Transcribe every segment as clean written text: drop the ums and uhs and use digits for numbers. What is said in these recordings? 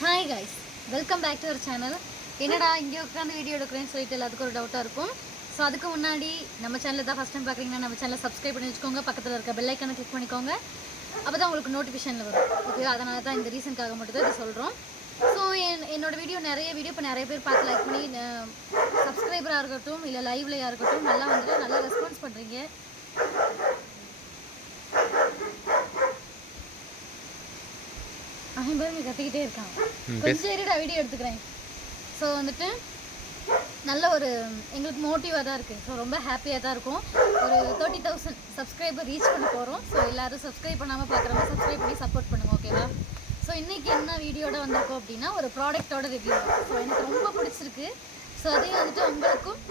Hi guys, welcome back to our channel. என்னடா இங்கே உட்காந்து வீடியோ எடுக்கிறேன்னு சொல்லிட்டு எல்லாத்துக்கும் ஒரு டவுட்டாக இருக்கும். ஸோ அதுக்கு முன்னாடி நம்ம சேனலில் தான் ஃபஸ்ட் டைம் பார்க்குறீங்கன்னா நம்ம சேனலை சப்ஸ்கிரைப் பண்ணி வச்சுக்கோங்க. பக்கத்தில் இருக்க பெல் ஐக்கானை கிளிக் பண்ணிக்கோங்க. அப்போ தான் உங்களுக்கு நோட்டிஃபிகேஷனில் வரும். ஓகே, அதனால தான் இந்த ரீசனுக்காக மட்டும் தான் இது சொல்கிறோம். ஸோ என்னோடய நிறைய வீடியோ இப்போ நிறைய பேர் பார்த்து லைக் பண்ணி சப்ஸ்கிரைபராக இருக்கட்டும் இல்லை லைவ்லையாக இருக்கட்டும் நல்லா ரெஸ்பான்ஸ் பண்ணுறீங்க. அவன் கத்திக்கிட்டே இருக்கான். கொஞ்சம் இருடா வீடியோ எடுத்துக்கிறேன். ஸோ நல்ல ஒரு எங்களுக்கு மோட்டிவாக தான் இருக்குது. ஸோ ரொம்ப ஹாப்பியாக தான் இருக்கும். ஒரு 30,000 சப்ஸ்கிரைபர் ரீச் பண்ண போகிறோம். ஸோ எல்லோரும் சப்ஸ்கிரைப் பண்ணாமல் பார்க்குறவங்க சப்ஸ்கிரைப் பண்ணி சப்போர்ட் பண்ணுங்க, ஓகேவா? ஸோ இன்றைக்கி என்ன வீடியோட வந்திருக்கோம் அப்படின்னா ஒரு ப்ராடக்டோட ரிவ்யூ. ஸோ எனக்கு ரொம்ப பிடிச்சிருக்கு. ஸோ அதையும் உங்களுக்கும்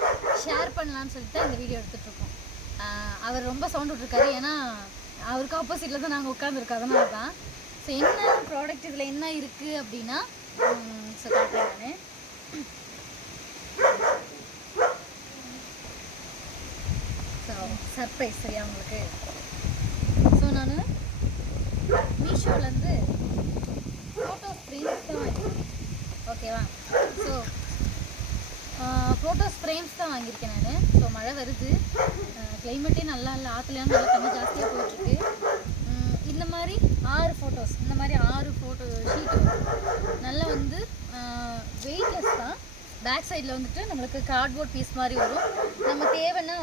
ஷேர் பண்ணலான்னு சொல்லிட்டு இந்த வீடியோ எடுத்துகிட்ருக்கோம். அவர் ரொம்ப சவுண்ட் விட்ருக்காரு, ஏன்னா அவருக்கு ஆப்போசிட்டில் தான் நாங்கள் உட்காந்துருக்கோம், அதனால தான். ஸோ என்ன ப்ராடக்ட் இதில் என்ன இருக்குது அப்படின்னா ஸோ காட்டுறேன் நான். ஸோ சர்ப்ரைஸ் சரியா உங்களுக்கு. ஸோ நான் மீஷோலேருந்து ஃபோட்டோ ஃப்ரேம்ஸ் தான் வாங்கியிருக்கேன், ஓகேவா? ஸோ ஃபோட்டோஸ் ஃப்ரேம்ஸ் தான் வாங்கியிருக்கேன் நான். ஸோ மழை வருது, கிளைமேட்டே நல்லா இல்லை, ஆற்றுலையான நல்லா தண்ணி ஜாஸ்தியாக போயிட்டுருக்கு. இந்த மாதிரி 6 ஃபோட்டோஸ், இந்த மாதிரி 6 ஃபோட்டோ ஷீட்டு நல்லா வெயிட்லெஸ் தான். பேக் சைடில் நம்மளுக்கு கார்ட்போர்ட் பீஸ் மாதிரி வரும். நம்ம தேவைன்னா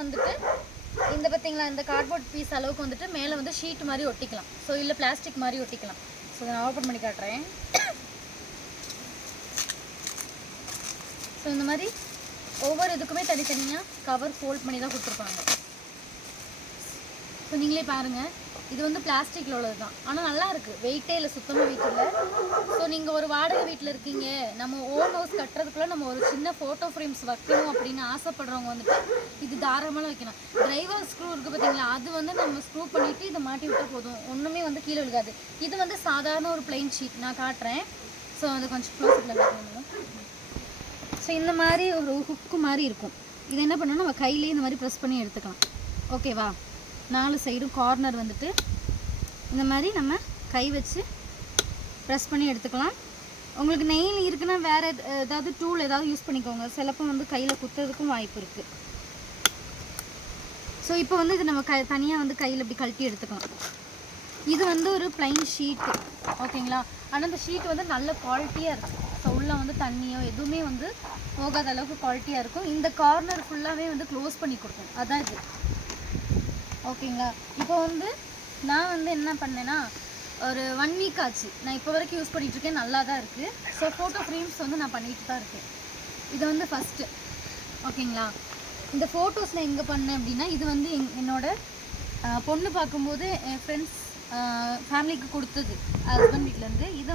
இந்த பார்த்திங்களா, இந்த கார்ட்போர்ட் பீஸ் அளவுக்கு மேலே ஷீட் மாதிரி ஒட்டிக்கலாம். ஸோ இல்லை பிளாஸ்டிக் மாதிரி ஒட்டிக்கலாம். ஸோ நான் ஓப்பன் பண்ணி காட்டுறேன். ஸோ இந்த மாதிரி ஒவ்வொரு இதுக்குமே தனித்தனியாக கவர் ஃபோல்ட் பண்ணி தான் கொடுத்துருப்பாங்க. ஸோ நீங்களே பாருங்கள், இது பிளாஸ்டிக்கில் உள்ளது தான், ஆனால் நல்லா இருக்குது. வெயிட்டே இல்லை, சுத்தமாக வெயிட் இல்லை. ஸோ நீங்கள் ஒரு வாடகை வீட்டில் இருக்கீங்க, நம்ம ஓன் ஹவுஸ் கட்டுறதுக்குள்ளே நம்ம ஒரு சின்ன ஃபோட்டோ ஃப்ரேம்ஸ் வைக்கணும் அப்படின்னு ஆசைப்படுறவங்க இது தாராளமாக வைக்கணும். டிரைவர் ஸ்க்ரூ இருக்குது பார்த்தீங்களா, அது நம்ம ஸ்க்ரூ பண்ணிவிட்டு இதை மாட்டி விட்டால் போதும், ஒன்றுமே கீழே விழுகாது. இது சாதாரண ஒரு பிளைன் ஷீட், நான் காட்டுறேன். ஸோ கொஞ்சம் க்ளோஸில் காட்டணும். ஸோ இந்த மாதிரி ஒரு ஹுக்கு மாதிரி இருக்கும். இது என்ன பண்ணணும், நம்ம கையிலே இந்த மாதிரி ப்ரெஸ் பண்ணி எடுத்துக்கலாம், ஓகேவா? 4 சைடும் கார்னர் இந்த மாதிரி நம்ம கை வச்சு ப்ரெஸ் பண்ணி எடுத்துக்கலாம். உங்களுக்கு நெயில் இருக்குன்னா வேறு ஏதாவது டூல் ஏதாவது யூஸ் பண்ணிக்கோங்க. சிலப்போ கையில் குத்துறதுக்கும் வாய்ப்பு இருக்குது. ஸோ இப்போ இது நம்ம தனியாக கையில் இப்படி கழட்டி எடுத்துக்கலாம். இது ஒரு பிளைன் ஷீட்டு, ஓகேங்களா? ஆனால் இந்த ஷீட் நல்ல குவாலிட்டியாக இருக்குது. ஸோ உள்ளே தண்ணியோ எதுவுமே போகாத அளவுக்கு குவாலிட்டியாக இருக்கும். இந்த கார்னர் ஃபுல்லாகவே க்ளோஸ் பண்ணி கொடுக்கும், அதான் இது, ஓகேங்களா? இப்போ நான் என்ன பண்ணேன்னா ஒரு 1 வீக் ஆச்சு, நான் இப்போ வரைக்கும் யூஸ் பண்ணிகிட்ருக்கேன், நல்லா தான் இருக்குது. ஸோ ஃபோட்டோ ஃப்ரேம்ஸ் நான் பண்ணிகிட்டு தான் இருக்கேன். இது ஃபஸ்ட்டு, ஓகேங்களா? இந்த ஃபோட்டோஸ் நான் எங்கே பண்ணேன் அப்படின்னா, இது என்னோட பொண்ணு பார்க்கும்போது என் ஃப்ரெண்ட்ஸ் ஃபேமிலிக்கு கொடுத்தது, ஹஸ்பண்ட் வீட்டிலேருந்து. இது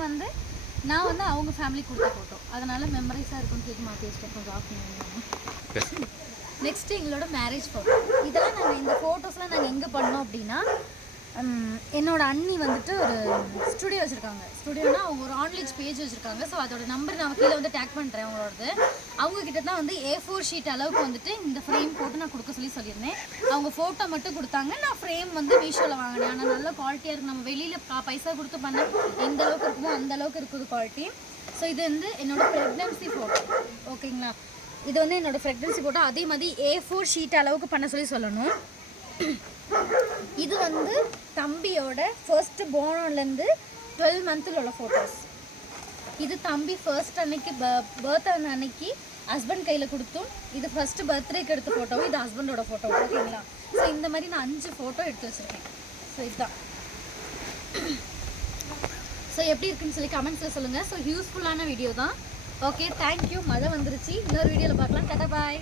நான் அவங்க ஃபேமிலிக்கு கொடுத்த ஃபோட்டோ, அதனால் மெமரிஸாக இருக்குன்னு சொல்லி மாற்றி வச்சிட்டேன். கொஞ்சம் ஆஃப் பண்ணி நெக்ஸ்ட்டு எங்களோட மேரேஜ் ஃபோட்டோ. இதெல்லாம் இந்த ஃபோட்டோஸ்லாம் நாங்கள் எங்கே பண்ணோம் அப்படின்னா, என்னோட அண்ணி ஒரு ஸ்டுடியோ வச்சுருக்காங்க. ஸ்டுடியோனா அவங்க ஒரு ஆன்லைன் பேஜ் வச்சுருக்காங்க. ஸோ அதோட நம்பர் நான் கீழே டேக் பண்ணுறேன் அவங்களோடது. அவங்கக்கிட்ட தான் A4 ஷீட் அளவுக்கு இந்த ஃப்ரேம் போட்டு நான் கொடுக்க சொல்லியிருந்தேன். அவங்க ஃபோட்டோ மட்டும் கொடுத்தாங்க. நான் ஃப்ரேம் மீஷோவில் வாங்கினேன். ஆனால் நல்ல குவாலிட்டியாக இருக்குது. நம்ம வெளியில் பைசா கொடுத்து பண்ண எந்த அளவுக்கு இருக்குமோ அந்த அளவுக்கு இருக்குது குவாலிட்டி. ஸோ இது என்னோடய ப்ரெக்னன்சி ஃபோட்டோ, ஓகேங்களா? இது என்னோடய ப்ரெக்னன்சி ஃபோட்டோ. அதே மாதிரி A4 ஷீட் அளவுக்கு பண்ண சொல்லணும். இது தம்பியோட ஃபர்ஸ்ட் போனோலேருந்து 12 மந்த்தில் உள்ள ஃபோட்டோஸ். இது தம்பி ஃபர்ஸ்ட் அன்னைக்கு பர்த்டே அன்னைக்கு ஹஸ்பண்ட் கையில் கொடுத்தும். இது ஃபஸ்ட்டு பர்த்டேக்கு எடுத்த ஃபோட்டோவும், இது ஹஸ்பண்டோட ஃபோட்டோ, ஓகேங்களா? ஸோ இந்த மாதிரி நான் 5 ஃபோட்டோ எடுத்து வச்சுருக்கேன். ஸோ இதுதான். ஸோ எப்படி இருக்குன்னு சொல்லி கமெண்ட்ஸில் சொல்லுங்கள். ஸோ யூஸ்ஃபுல்லான வீடியோ தான். Okay, thank you. மழை வந்துருச்சு. இன்னொரு வீடியோவில் பார்க்கலாம். டாடா, பாய்.